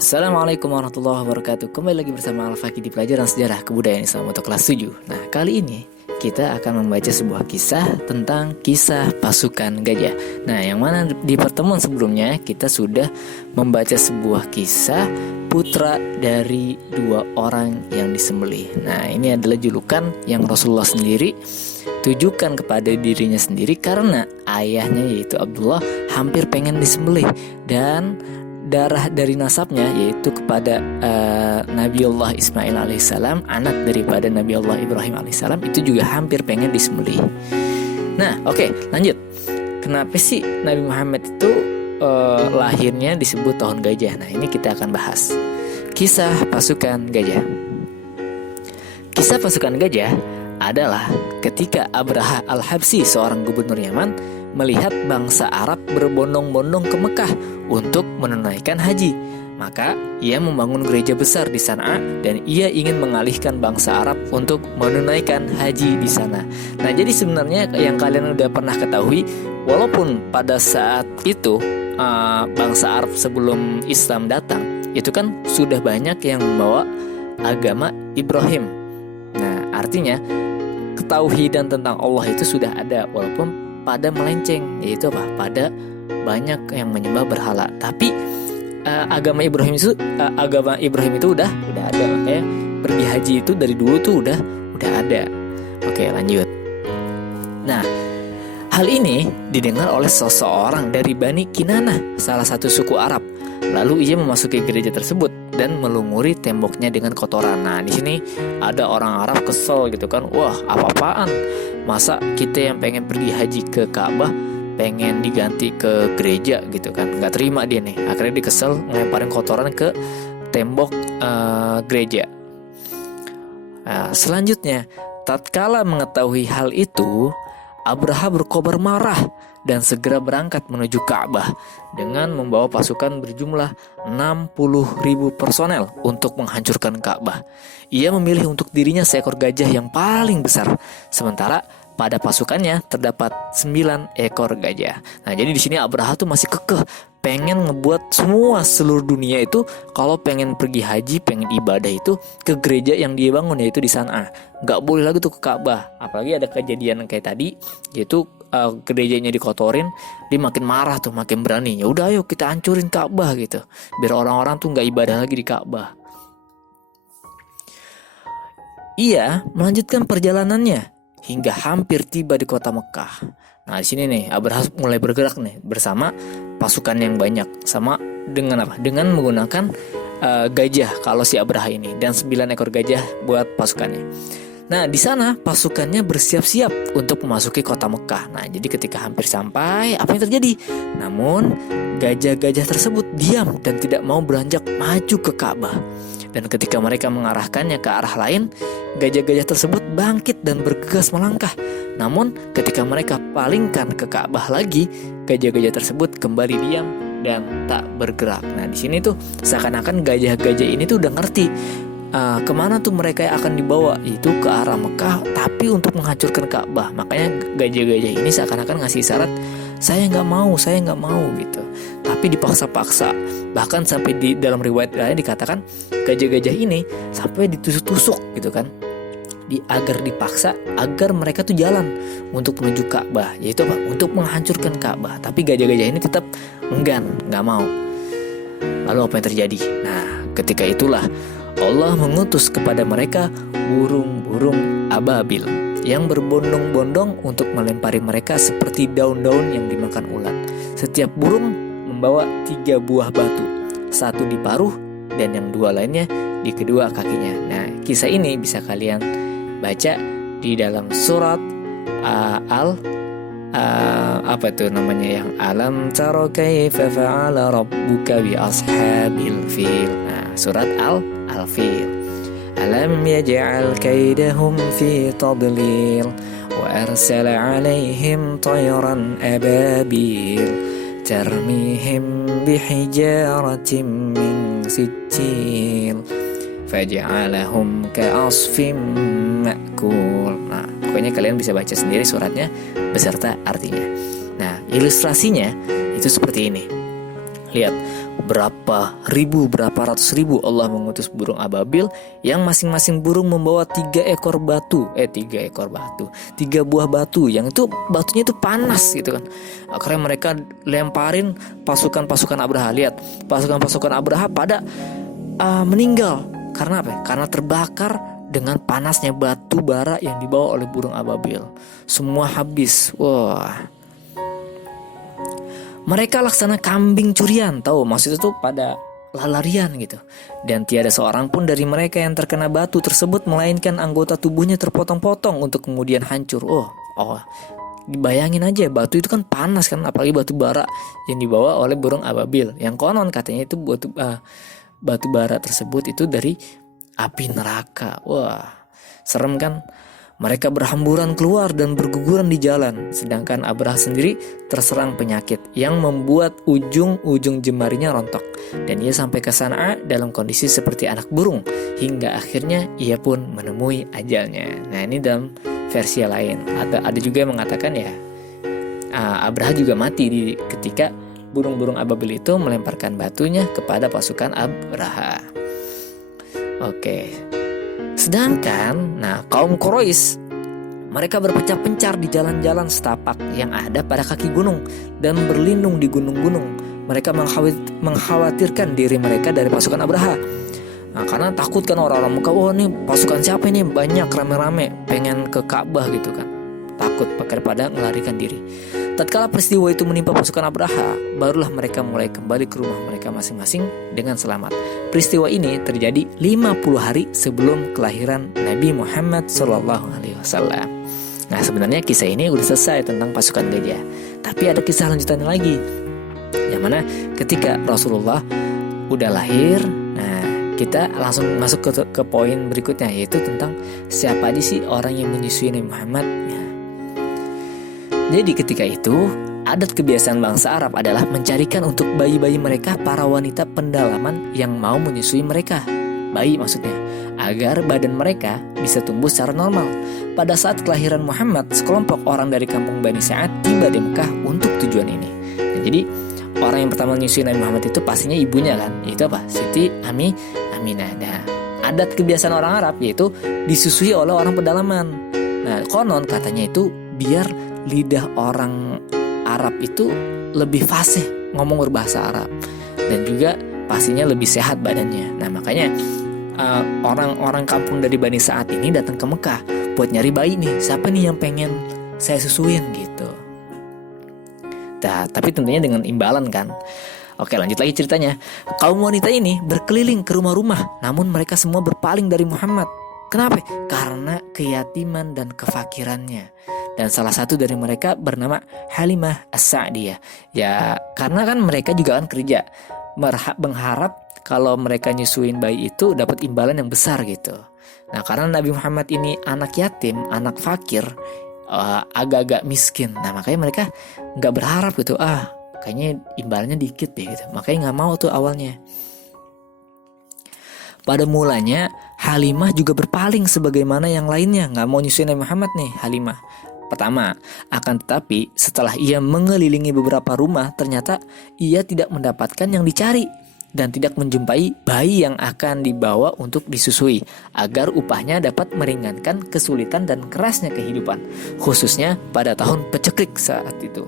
Assalamualaikum warahmatullahi wabarakatuh. Kembali lagi bersama Al-Fakih di pelajaran sejarah kebudayaan Islam untuk kelas 7. Nah, kali ini kita akan membaca sebuah kisah tentang kisah pasukan gajah. Nah, yang mana di pertemuan sebelumnya kita sudah membaca sebuah kisah putra dari dua orang yang disembelih. Nah, ini adalah julukan yang Rasulullah sendiri tujukan kepada dirinya sendiri karena ayahnya yaitu Abdullah hampir pengen disembelih, dan darah dari nasabnya yaitu kepada Nabiullah Ismail alaihissalam, anak daripada Nabiullah Ibrahim alaihissalam, itu juga hampir pengen disembelih. Nah, oke, lanjut. Kenapa sih Nabi Muhammad itu lahirnya disebut tahun gajah? Nah, ini kita akan bahas kisah pasukan gajah. Kisah pasukan gajah adalah ketika Abraha al-Habsyi, seorang gubernur Yaman, melihat bangsa Arab berbondong-bondong ke Mekah untuk menunaikan haji. Maka ia membangun gereja besar di Sana'a dan ia ingin mengalihkan bangsa Arab untuk menunaikan haji di sana. Nah, jadi sebenarnya yang kalian udah pernah ketahui, walaupun pada saat itu bangsa Arab sebelum Islam datang, itu kan sudah banyak yang membawa agama Ibrahim. Nah, artinya ketauhidan tentang Allah itu sudah ada, walaupun pada melenceng, yaitu apa? Pada banyak yang menyembah berhala. Tapi agama Ibrahim itu udah ada, makanya pergi haji itu dari dulu tuh udah ada. Oke, lanjut. Nah, hal ini didengar oleh seseorang dari Bani Kinanah, salah satu suku Arab. Lalu ia memasuki gereja tersebut dan melumuri temboknya dengan kotoran. Nah, di sini ada orang Arab kesel gitu kan. Wah, apa-apaan? Masa kita yang pengen pergi haji ke Ka'bah pengen diganti ke gereja gitu kan? Nggak terima dia nih. Akhirnya dia kesel ngelemparin kotoran ke tembok gereja. Nah, selanjutnya, tatkala mengetahui hal itu, Abraha berkobar marah dan segera berangkat menuju Ka'bah dengan membawa pasukan berjumlah 60.000 personel untuk menghancurkan Ka'bah. Ia memilih untuk dirinya seekor gajah yang paling besar, sementara pada pasukannya terdapat 9 ekor gajah. Nah, jadi di sini Abraha tuh masih kekeh pengen ngebuat semua seluruh dunia itu kalau pengen pergi haji, pengen ibadah itu ke gereja yang dia bangun, yaitu di Sana'a. Nggak boleh lagi tuh ke Ka'bah. Apalagi ada kejadian kayak tadi, yaitu gerejanya dikotorin, dia makin marah tuh, makin berani. Ya udah, ayo kita hancurin Ka'bah gitu, biar orang-orang tuh nggak ibadah lagi di Ka'bah. Ia melanjutkan perjalanannya hingga hampir tiba di kota Mekah. Nah, di sini nih Abraha mulai bergerak nih bersama pasukan yang banyak, sama dengan apa? Dengan menggunakan gajah kalau si Abraha ini, dan 9 ekor gajah buat pasukannya. Nah, di sana pasukannya bersiap-siap untuk memasuki kota Mekah. Nah, jadi ketika hampir sampai, apa yang terjadi? Namun, gajah-gajah tersebut diam dan tidak mau beranjak maju ke Ka'bah. Dan ketika mereka mengarahkannya ke arah lain, gajah-gajah tersebut bangkit dan bergegas melangkah. Namun, ketika mereka palingkan ke Ka'bah lagi, gajah-gajah tersebut kembali diam dan tak bergerak. Nah, di sini tuh seakan-akan gajah-gajah ini tuh udah ngerti kemana tuh mereka akan dibawa, itu ke arah Mekah, tapi untuk menghancurkan Ka'bah. Makanya gajah-gajah ini seakan-akan ngasih isyarat, saya nggak mau gitu. Tapi dipaksa-paksa. Bahkan sampai di dalam riwayat lain dikatakan gajah-gajah ini sampai ditusuk-tusuk gitu kan, agar dipaksa agar mereka tuh jalan untuk menuju Ka'bah, yaitu apa? Untuk menghancurkan Ka'bah. Tapi gajah-gajah ini tetap enggan, nggak mau. Lalu apa yang terjadi? Nah, ketika itulah Allah mengutus kepada mereka burung-burung ababil yang berbondong-bondong untuk melempari mereka seperti daun-daun yang dimakan ulat. Setiap burung membawa 3 buah batu, 1 di paruh dan yang 2 lainnya di kedua kakinya. Nah, kisah ini bisa kalian baca di dalam surat apa itu namanya, yang alam tara kaifa fa'ala rabbuka bi ashabil fil. Nah, surat Al-Fil. Alam yaj'al kaidahum fi tadlil wa arsala 'alaihim tayran ababil tarmihim bihijaratin min sijil faj'alahum ka'asfim ma'kul. Nah, pokoknya kalian bisa baca sendiri suratnya beserta artinya. Nah, ilustrasinya itu seperti ini. Lihat, berapa ratus ribu Allah mengutus burung ababil yang masing-masing burung membawa 3 buah batu yang itu batunya itu panas gitu kan. Akhirnya mereka lemparin pasukan-pasukan Abraha. Lihat, pasukan-pasukan Abraha pada meninggal karena apa? Karena terbakar dengan panasnya batu bara yang dibawa oleh burung ababil. Semua habis. Wah. Mereka laksana kambing curian, tahu maksudnya tuh pada larian gitu. Dan tiada seorang pun dari mereka yang terkena batu tersebut melainkan anggota tubuhnya terpotong-potong untuk kemudian hancur. Bayangin aja, batu itu kan panas kan, apalagi batu bara yang dibawa oleh burung ababil. Yang konon katanya itu batu bara tersebut itu dari api neraka. Wah, serem kan? Mereka berhamburan keluar dan berguguran di jalan, sedangkan Abraha sendiri terserang penyakit yang membuat ujung-ujung jemarinya rontok, dan ia sampai ke Sana'a dalam kondisi seperti anak burung, hingga akhirnya ia pun menemui ajalnya. Nah, ini dalam versi lain. Ada juga yang mengatakan ya, Abraha juga mati ketika burung-burung ababil itu melemparkan batunya kepada pasukan Abraha. Oke. Sedangkan, kaum Quraisy mereka berpencar-pencar di jalan-jalan setapak yang ada pada kaki gunung dan berlindung di gunung-gunung. Mereka mengkhawatirkan diri mereka dari pasukan Abraha. Karena takut kan orang-orang Mekah, ini pasukan siapa ini, banyak rame-rame pengen ke Ka'bah gitu kan. Takut pada melarikan diri. Tatkala peristiwa itu menimpa pasukan Abraha, barulah mereka mulai kembali ke rumah mereka masing-masing dengan selamat. Peristiwa ini terjadi 50 hari sebelum kelahiran Nabi Muhammad SAW. Nah, sebenarnya kisah ini udah selesai tentang pasukan gajah. Tapi ada kisah lanjutannya lagi, yang mana ketika Rasulullah udah lahir, kita langsung masuk ke poin berikutnya, yaitu tentang siapa aja sih orang yang menyusui Nabi Muhammad. Jadi ketika itu, adat kebiasaan bangsa Arab adalah mencarikan untuk bayi-bayi mereka para wanita pendalaman yang mau menyusui mereka. Bayi maksudnya, agar badan mereka bisa tumbuh secara normal. Pada saat kelahiran Muhammad, sekelompok orang dari kampung Bani Sa'ad tiba di Mekah untuk tujuan ini. Jadi orang yang pertama menyusui Nabi Muhammad itu pastinya ibunya kan, yaitu apa? Siti Aminah. Nah, adat kebiasaan orang Arab yaitu disusui oleh orang pedalaman. Nah, konon katanya itu biar lidah orang Arab itu lebih fasih ngomong berbahasa Arab, dan juga pastinya lebih sehat badannya. Nah, makanya orang-orang kampung dari Bani Sa'ad ini datang ke Mekah buat nyari bayi nih, siapa nih yang pengen saya susuin gitu. Nah, tapi tentunya dengan imbalan kan. Oke, lanjut lagi ceritanya. Kaum wanita ini berkeliling ke rumah-rumah, namun mereka semua berpaling dari Muhammad. Kenapa? Karena keyatiman dan kefakirannya. Dan salah satu dari mereka bernama Halimah As-Sa'diyah. Ya, karena kan mereka juga kan kerja, mengharap kalau mereka nyusuin bayi itu dapat imbalan yang besar gitu. Nah, karena Nabi Muhammad ini anak yatim, anak fakir, agak-agak miskin. Nah, makanya mereka nggak berharap gitu. Kayaknya imbalannya dikit deh gitu. Makanya nggak mau tuh awalnya. Pada mulanya Halimah juga berpaling sebagaimana yang lainnya, nggak mau nyusuin Nabi Muhammad nih Halimah. Pertama, akan tetapi setelah ia mengelilingi beberapa rumah, ternyata ia tidak mendapatkan yang dicari dan tidak menjumpai bayi yang akan dibawa untuk disusui, agar upahnya dapat meringankan kesulitan dan kerasnya kehidupan, khususnya pada tahun peceklik saat itu.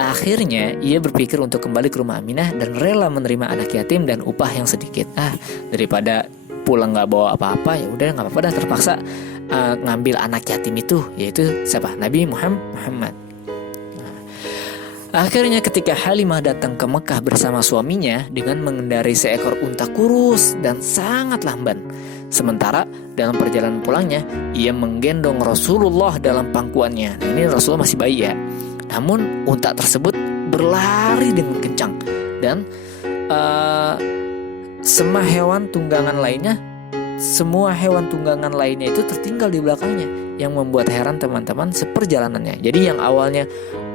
Akhirnya ia berpikir untuk kembali ke rumah Aminah dan rela menerima anak yatim dan upah yang sedikit. Daripada pulang nggak bawa apa-apa, ya udah nggak apa-apa dah, terpaksa ngambil anak yatim itu, yaitu siapa? Nabi Muhammad. Akhirnya ketika Halimah datang ke Mekah bersama suaminya dengan mengendarai seekor unta kurus dan sangat lamban. Sementara dalam perjalanan pulangnya, ia menggendong Rasulullah dalam pangkuannya. Nah, ini Rasulullah masih bayi ya. Namun unta tersebut berlari dengan kencang dan semua hewan tunggangan lainnya itu tertinggal di belakangnya, yang membuat heran teman-teman seperjalanannya. Jadi yang awalnya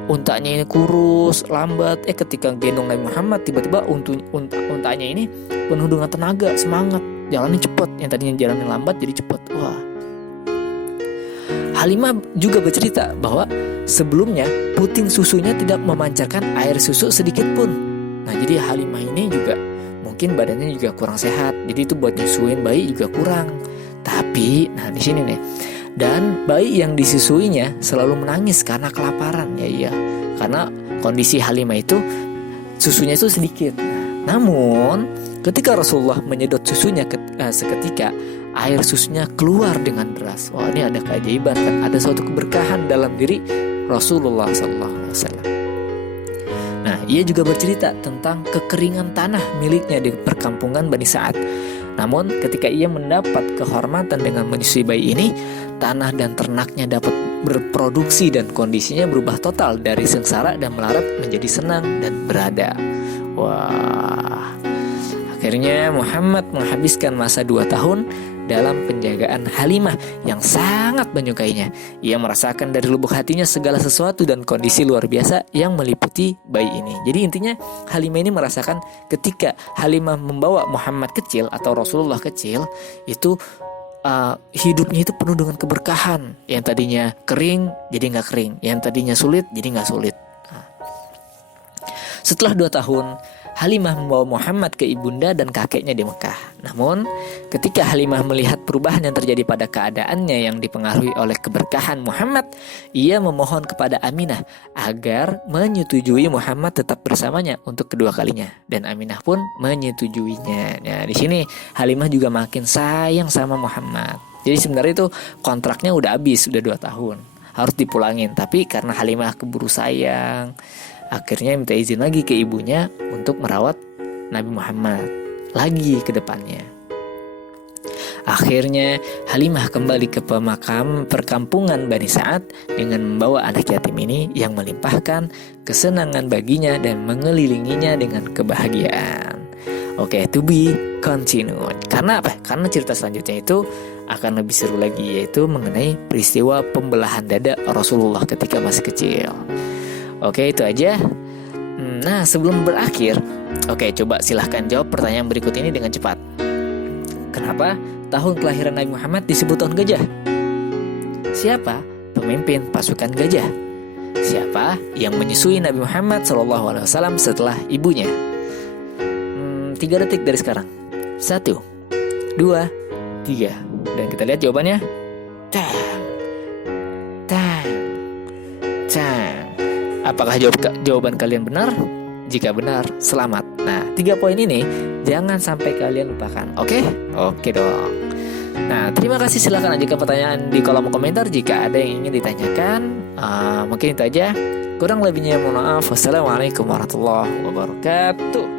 untanya ini kurus, lambat, ketika gendong Nabi Muhammad tiba-tiba untanya ini penuh dengan tenaga, semangat, jalannya cepat. Yang tadinya jalannya lambat jadi cepat. Wah. Halimah juga bercerita bahwa sebelumnya puting susunya tidak memancarkan air susu sedikit pun. Nah jadi Halimah ini juga mungkin badannya juga kurang sehat, jadi itu buat nyusuin bayi juga kurang. Tapi nah di sini nih, dan bayi yang disusuinya selalu menangis karena kelaparan. Ya iya, karena kondisi Halimah itu susunya itu sedikit. Namun ketika Rasulullah menyedot susunya seketika, air susunya keluar dengan deras. Wah, ini ada keajaiban kan, ada suatu keberkahan dalam diri Rasulullah SAW. Nah, ia juga bercerita tentang kekeringan tanah miliknya di perkampungan Bani Sa'ad. Namun, ketika ia mendapat kehormatan dengan menyusui bayi ini, tanah dan ternaknya dapat berproduksi dan kondisinya berubah total dari sengsara dan melarat menjadi senang dan berada. Wah, akhirnya Muhammad menghabiskan masa 2 tahun dalam penjagaan Halimah yang sangat menyukainya. Ia merasakan dari lubuk hatinya segala sesuatu dan kondisi luar biasa yang meliputi bayi ini. Jadi intinya Halimah ini merasakan ketika Halimah membawa Muhammad kecil atau Rasulullah kecil, itu hidupnya itu penuh dengan keberkahan. Yang tadinya kering jadi gak kering, yang tadinya sulit jadi gak sulit. Setelah 2 tahun, Halimah membawa Muhammad ke ibunda dan kakeknya di Mekah. Namun, ketika Halimah melihat perubahan yang terjadi pada keadaannya yang dipengaruhi oleh keberkahan Muhammad, ia memohon kepada Aminah agar menyetujui Muhammad tetap bersamanya untuk kedua kalinya. Dan Aminah pun menyetujuinya. Nah, di sini Halimah juga makin sayang sama Muhammad. Jadi sebenarnya itu kontraknya udah habis, udah 2 tahun. Harus dipulangin, tapi karena Halimah keburu sayang, akhirnya minta izin lagi ke ibunya untuk merawat Nabi Muhammad lagi ke depannya. Akhirnya Halimah kembali ke perkampungan Bani Sa'ad dengan membawa anak yatim ini yang melimpahkan kesenangan baginya dan mengelilinginya dengan kebahagiaan. Oke, to be continued. Karena apa? Karena cerita selanjutnya itu akan lebih seru lagi, yaitu mengenai peristiwa pembelahan dada Rasulullah ketika masih kecil. Oke, itu aja. Nah, sebelum berakhir, oke, coba silahkan jawab pertanyaan berikut ini dengan cepat. Kenapa tahun kelahiran Nabi Muhammad disebut tahun gajah? Siapa pemimpin pasukan gajah? Siapa yang menyusui Nabi Muhammad SAW setelah ibunya? 3 detik dari sekarang. 1, 2, 3. Dan kita lihat jawabannya. Tang. Apakah jawaban kalian benar? Jika benar, selamat. Nah, 3 poin ini jangan sampai kalian lupakan. Oke? Oke dong. Nah, terima kasih. Silahkan ajukan pertanyaan di kolom komentar jika ada yang ingin ditanyakan. Mungkin itu aja. Kurang lebihnya mohon maaf. Wassalamualaikum warahmatullahi wabarakatuh.